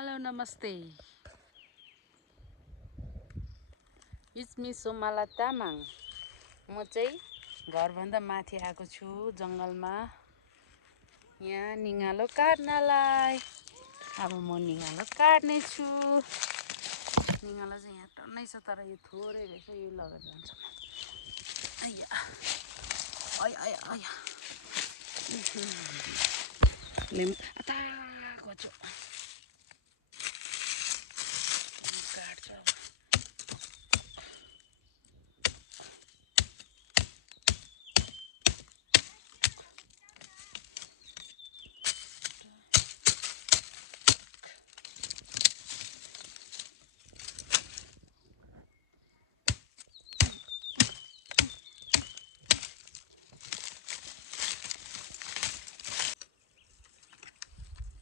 Hello नमस्ते it's me सोमाला Tamang. म चाहिँ घरभन्दा माथि आएको छु जङ्गलमा यहाँ निगालो काट्नलाई। अब म निगालो काट्ने छु। निगालो चाहिँ यहाँ टन्नै छ तर यो थोरै रहेछ, यो लगेर जान्छ। आया आया आया आया लिम अता खोज्छु काट्छु अब।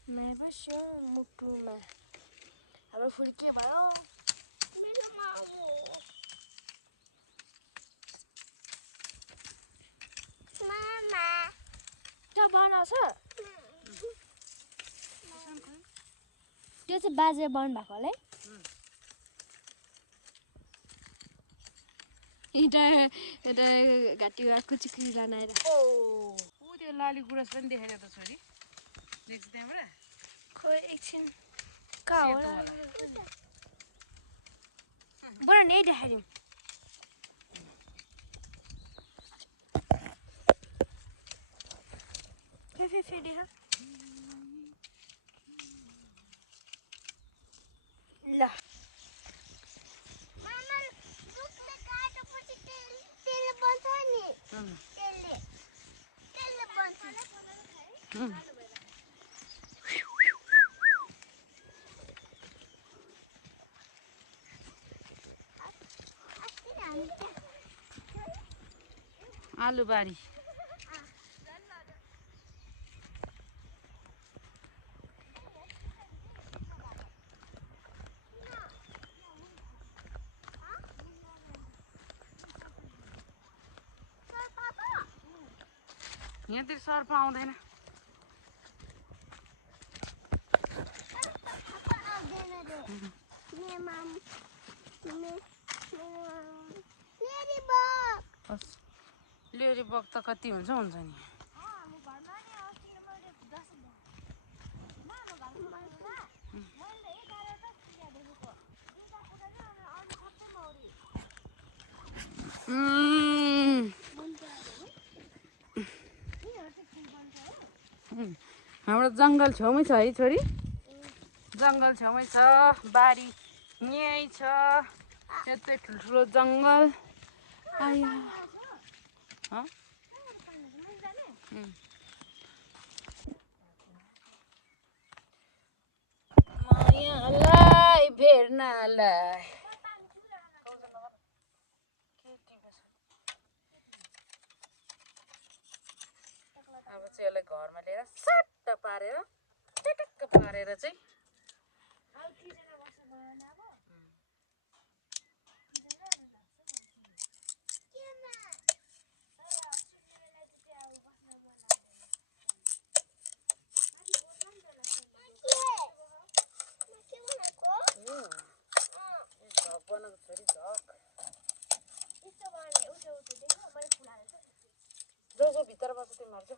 मैं बस्यो मुटुमा। अब फुल के भयो मेरोमा आऊ मामा त्यो बनाउँछ त्यो चाहिँ बाजे बन भएको होला है। इटा एटा घाटी कुचिकुची लानाएर ओ त्यो लाली गुराँस पनि देखेर त छोरी देख्छ त्यहाँबाट। खोइ एकछिन कहाँ हो बरु नै देखाइदिउँ। फेरि ल मामा दुखले काटेपछि तेल बन्छ नि तेलले बन्छ। आलुबारी यहाँतिर सर्प आउँदैन। लेडी बग त कति हुन्छ नि। हाम्रो जङ्गल छेउमै छ है छोरी, जङ्गल छेउमै छ, बारी यहीँ छ, यतै ठुल्ठुलो जङ्गल। आया मायालाई भेट्नलाई अब चाहिँ यसलाई घरमा लिएर सट्ट पारेर टटक्क पारेर चाहिँ बनाएको छोरी झक जो भित्र बस्छ तिमीहरू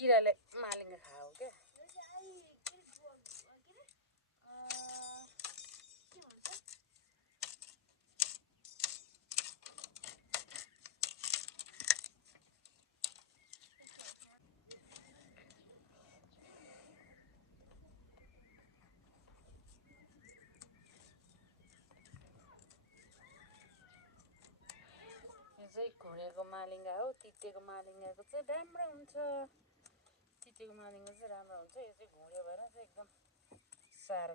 किराले मालिङ खाओ क्या। यो चाहिँ घुँडेको मालिङ्गा हो। तितेको मालिङ्गाको चाहिँ राम्रो हुन्छ। तितेको मालिङ्गा चाहिँ राम्रो हुन्छ। यो चाहिँ घुँडे भएर चाहिँ एकदम साह्रो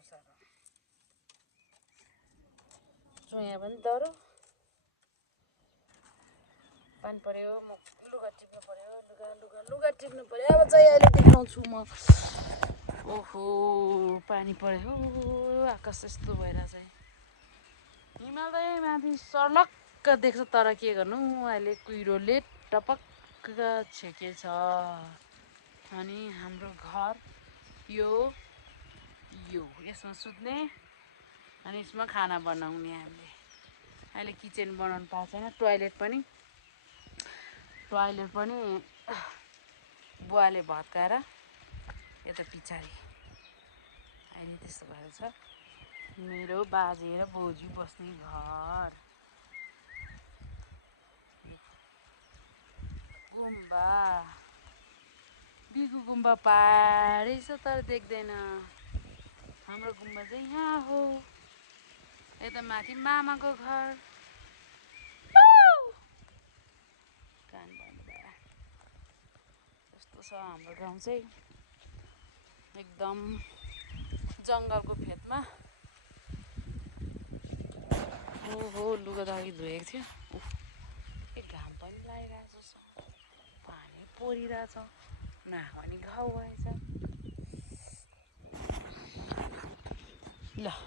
चुया पनि डह्रो पानी पर्यो म लुगा टिप्नु पर्यो लुगा टिप्नु पर्यो अब चाहिँ अहिले देखाउँछु म ओहो पानी पर्यो आकाश यस्तो भइरहेछ हिमाल चाहिँ माथि सर्लक्क देख्छ तर के गर्नु अहिले कुहिरोले टपक्क छेकेछ अनि हाम्रो घर यो यसमा सुत्ने अनि यसमा खाना बनाउने हामीले अहिले किचन बनाउनु पाएको छैन टोयलेट पनि बुवाले भत्काएर यता पछाडि अहिले त्यस्तो भएर छ मेरो बाजे र बोजू बस्ने घर गुम्बा बिगु गुम्बा पारेछ तर देख्दैन हाम्रो गुम्बा चाहिँ यहाँ हो यता माथि मामाको घर कान बन्द भयो यस्तो छ हाम्रो गाउँ चाहिँ एकदम जङ्गलको फेदमा ओहो लुगा त अघि धोएको थियो घाम पनि लागिरहेको छ पानी परिरहेछ नाक पनि घाउ भएछ ल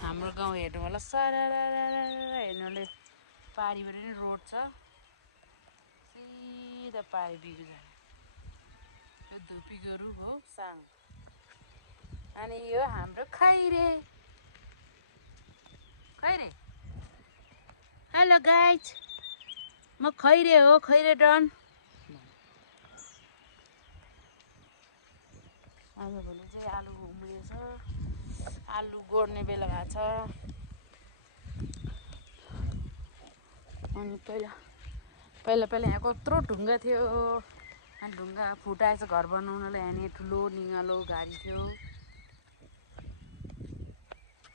हाम्रो गाउँ हेर्नु होला सारा हेर्नुले पारिबाट नि रोड छ सिधा पारि बिगु जाने यो धुपीको रुख हो साङ अनि यो हाम्रो खैरे हेलो गाइज म खैरे हो खैरे डन आजभोलि चाहिँ आलु उम्रिएछ आलु गोड्ने बेला भएको छ अनि पहिला यहाँ कत्रो ढुङ्गा थियो अनि ढुङ्गा फुटाएछ घर बनाउनलाई यहाँ ठुलो निगालो गाडी थियो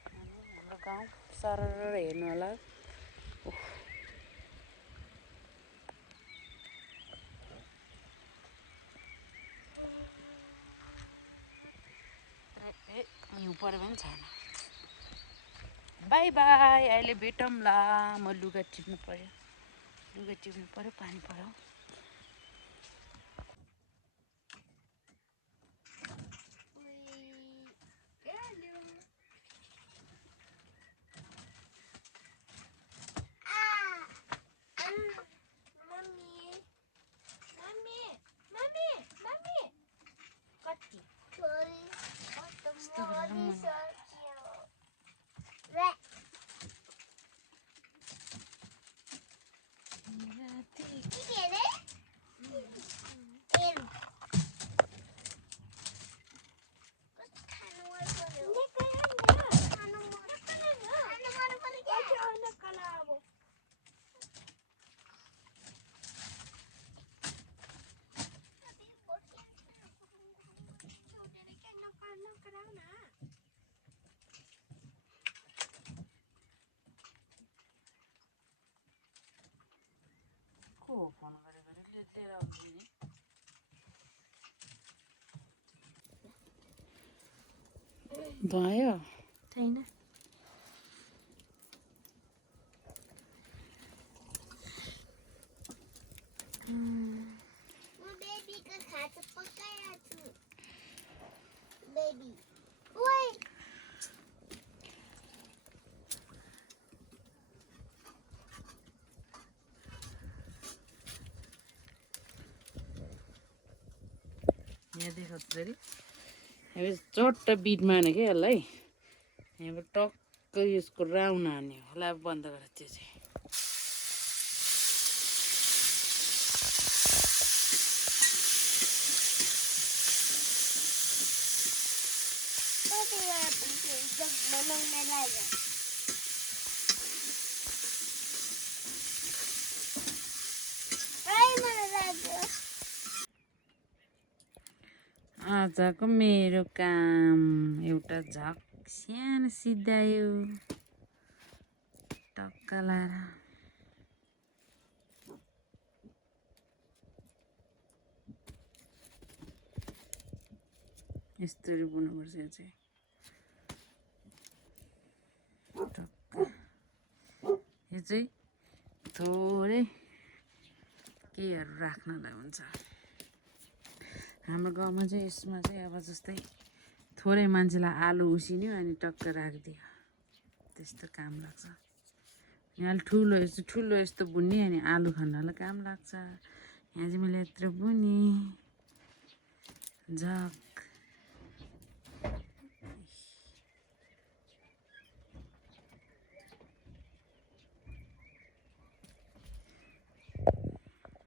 अनि हाम्रो गाउँ सरर हेर्नु होला हिउँ पऱ्यो पनि छैन बाई बाई अहिले भेटौँला म लुगा टिप्नु पर्यो पानी पर्यो फोन गरेको लिएर आउँछु नि भयो छैन म बेबीको खाजा पकाइरहेको छु बेबी ओइ यहाँ देखाउँछ फेरि यहाँ चट्ट बिट माने क्या यसलाई यहाँबाट टक्क यसको राउन्ड हान्ने हो होला बन्द गरेर त्यो चाहिँ आजको मेरो काम एउटा झक सानो सिधायो टक्क लाएर यस्तरी बुन्नुपर्छ यो चाहिँ टक्क यो चाहिँ थोरै केहीहरू राख्नलाई हुन्छ। हाम्रो गाउँमा चाहिँ यसमा चाहिँ अब जस्तै थोरै मान्छेलाई आलु उसिन्यो अनि टक्क राखिदियो, त्यस्तो काम लाग्छ। यहाँ ठुलो यस्तो बुन्ने अनि आलु खन्नलाई काम लाग्छ। यहाँ चाहिँ मैले यत्रो बुनेँ झक्क